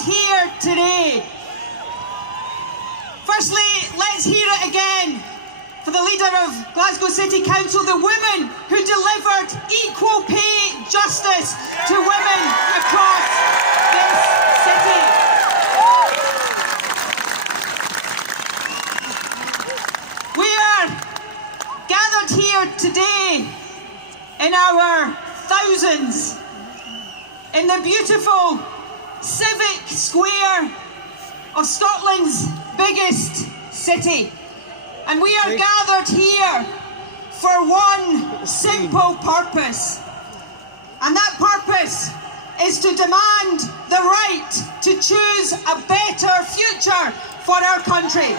gathered here today. Firstly, let's hear it again for the leader of Glasgow City Council, the woman who delivered equal pay justice to women across this city. We are gathered here today in our thousands in the beautiful civic square of Scotland's biggest city. And we are gathered here for one simple purpose. And that purpose is to demand the right to choose a better future for our country.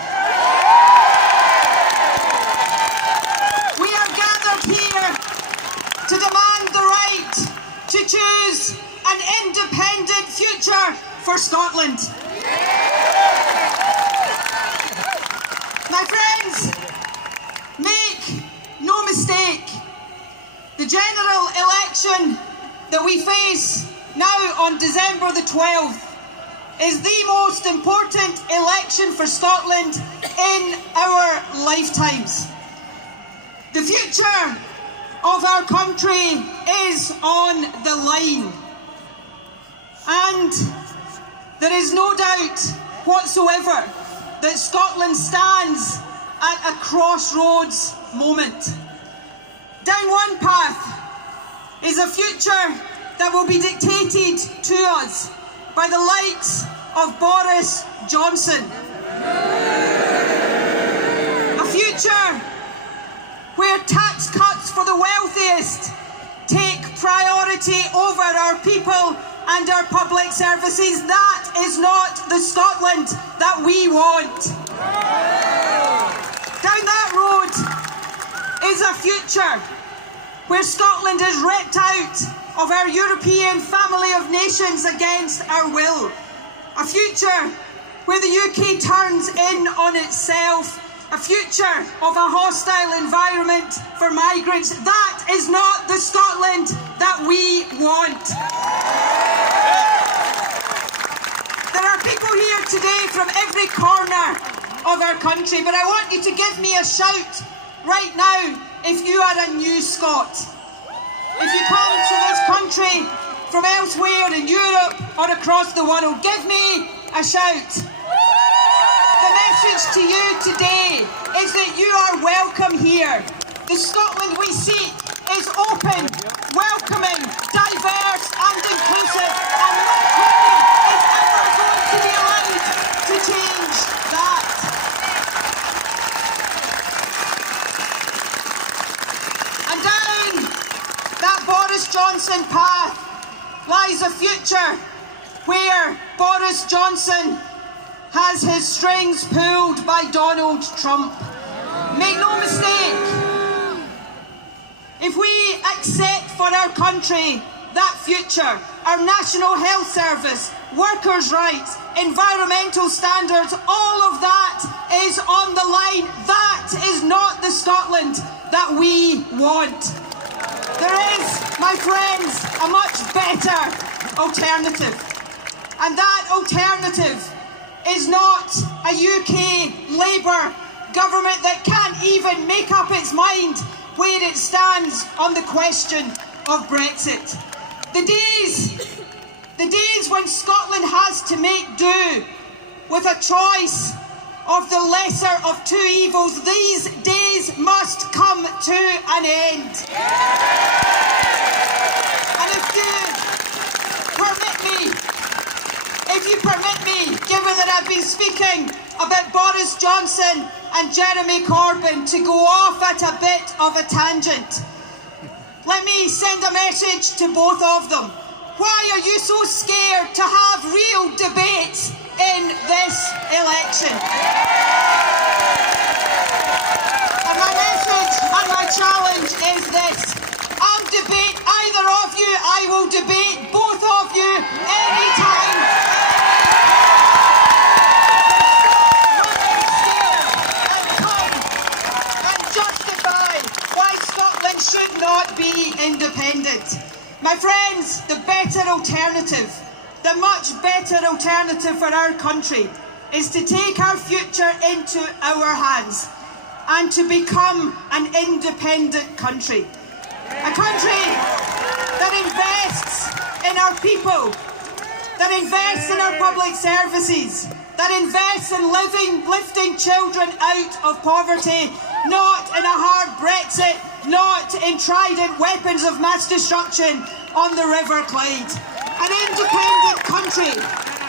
We are gathered here to demand the right to choose an independent future for Scotland. My friends, make no mistake, the general election that we face now on December the 12th is the most important election for Scotland in our lifetimes. The future of our country is on the line. And there is no doubt whatsoever that Scotland stands at a crossroads moment. Down one path is a future that will be dictated to us by the likes of Boris Johnson. A future where tax cuts for the wealthiest take priority over our people and our public services. That is not the Scotland that we want. Down that road is a future where Scotland is ripped out of our European family of nations against our will. A future where the UK turns in on itself. A future of a hostile environment for migrants. That is not the Scotland that we want. There are people here today from every corner of our country, but I want you to give me a shout right now if you are a new Scot. If you come to this country from elsewhere in Europe or across the world, give me a shout. The message to you today is that you are welcome here. The Scotland we seek is open, welcoming, diverse and inclusive, and nobody is ever going to be allowed to change that. And down that Boris Johnson path lies a future where Boris Johnson has his strings pulled by Donald Trump. Make no mistake, if we accept for our country that future, our National Health Service, workers' rights, environmental standards, all of that is on the line. That is not the Scotland that we want. There is, my friends, a much better alternative. And that alternative is not a UK Labour government that can't even make up its mind where it stands on the question of Brexit. The days when Scotland has to make do with a choice of the lesser of two evils, these days must come to an end. And if you permit me, given that I've been speaking about Boris Johnson and Jeremy Corbyn, to go off at a bit of a tangent, let me send a message to both of them. Why are you so scared to have real debates in this election? And my message and my challenge is this. I'll debate either of you. I will debate both of you anytime. Should not be independent. My friends, the better alternative the much better alternative for our country is to take our future into our hands and to become an independent country. A country that invests in our people, that invests in our public services, that invests in lifting children out of poverty, not in a hard Brexit, not in trident weapons of mass destruction on the River Clyde. An independent country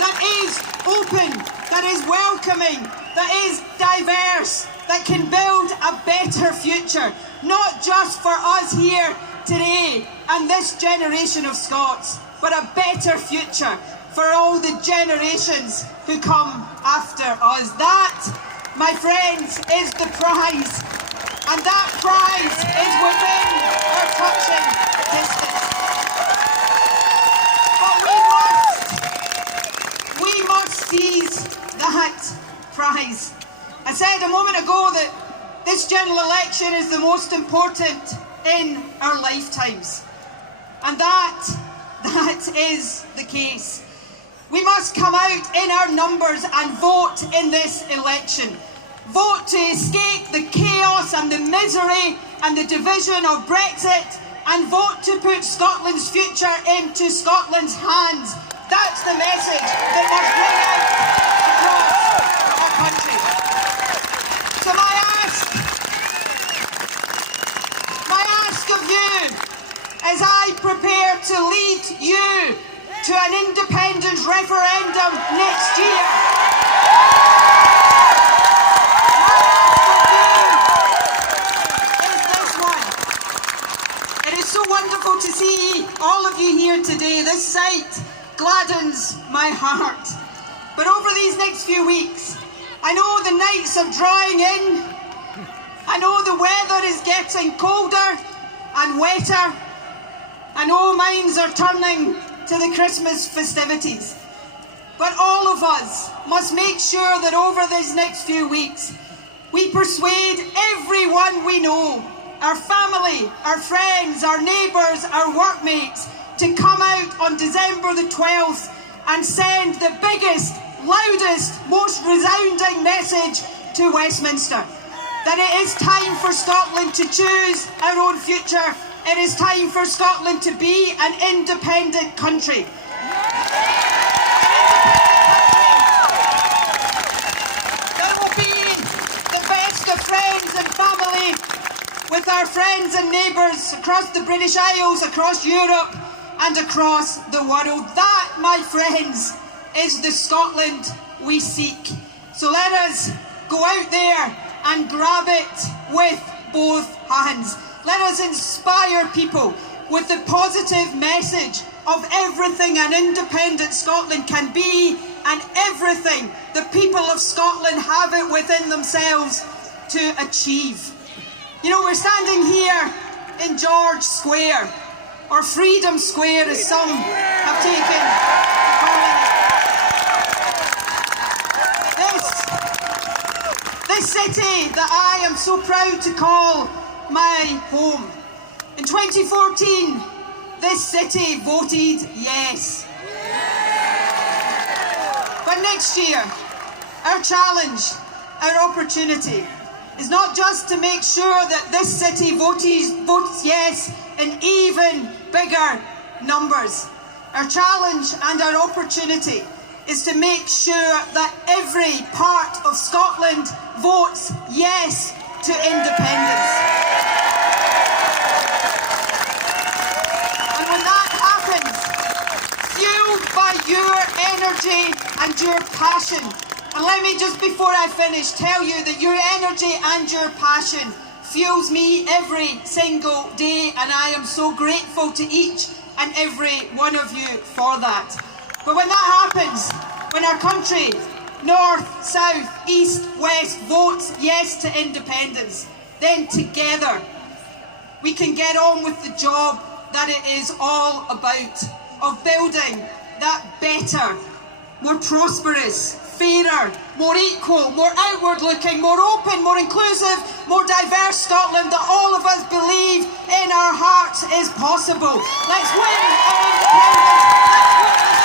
that is open, that is welcoming, that is diverse, that can build a better future, not just for us here today and this generation of Scots, but a better future for all the generations who come after us. That, my friends, is the prize, and that prize is within our touching distance. But we must seize that prize. I said a moment ago that this general election is the most important in our lifetimes, and that is the case. We must come out in our numbers and vote in this election. Vote to escape the chaos and the misery and the division of Brexit, and vote to put Scotland's future into Scotland's hands. That's the message that must ring out across our country. So my ask of you, as I prepare to lead you to an independence referendum next year, is this one. It is so wonderful to see all of you here today. This sight gladdens my heart. But over these next few weeks, I know the nights are drawing in. I know the weather is getting colder and wetter. I know minds are turning to the Christmas festivities. But all of us must make sure that over these next few weeks, we persuade everyone we know, our family, our friends, our neighbours, our workmates, to come out on December the 12th and send the biggest, loudest, most resounding message to Westminster. That it is time for Scotland to choose our own future. It is time for Scotland to be an independent country. That will be the best of friends and family with our friends and neighbours across the British Isles, across Europe and across the world. That, my friends, is the Scotland we seek. So let us go out there and grab it with both hands. Let us inspire people with the positive message of everything an independent Scotland can be and everything the people of Scotland have it within themselves to achieve. You know, we're standing here in George Square, or Freedom Square as some have taken calling it. This city that I am so proud to call my home. In 2014, this city voted yes. But next year, our challenge, our opportunity, is not just to make sure that this city votes yes in even bigger numbers. Our challenge and our opportunity is to make sure that every part of Scotland votes yes to independence. And when that happens, fueled by your energy and your passion, and let me just before I finish tell you that your energy and your passion fuels me every single day, and I am so grateful to each and every one of you for that. But when that happens, when our country, north, south, east, west, votes yes to independence, then together we can get on with the job that it is all about, of building that better, more prosperous, fairer, more equal, more outward looking, more open, more inclusive, more diverse Scotland that all of us believe in our hearts is possible. Let's win our independence. Let's win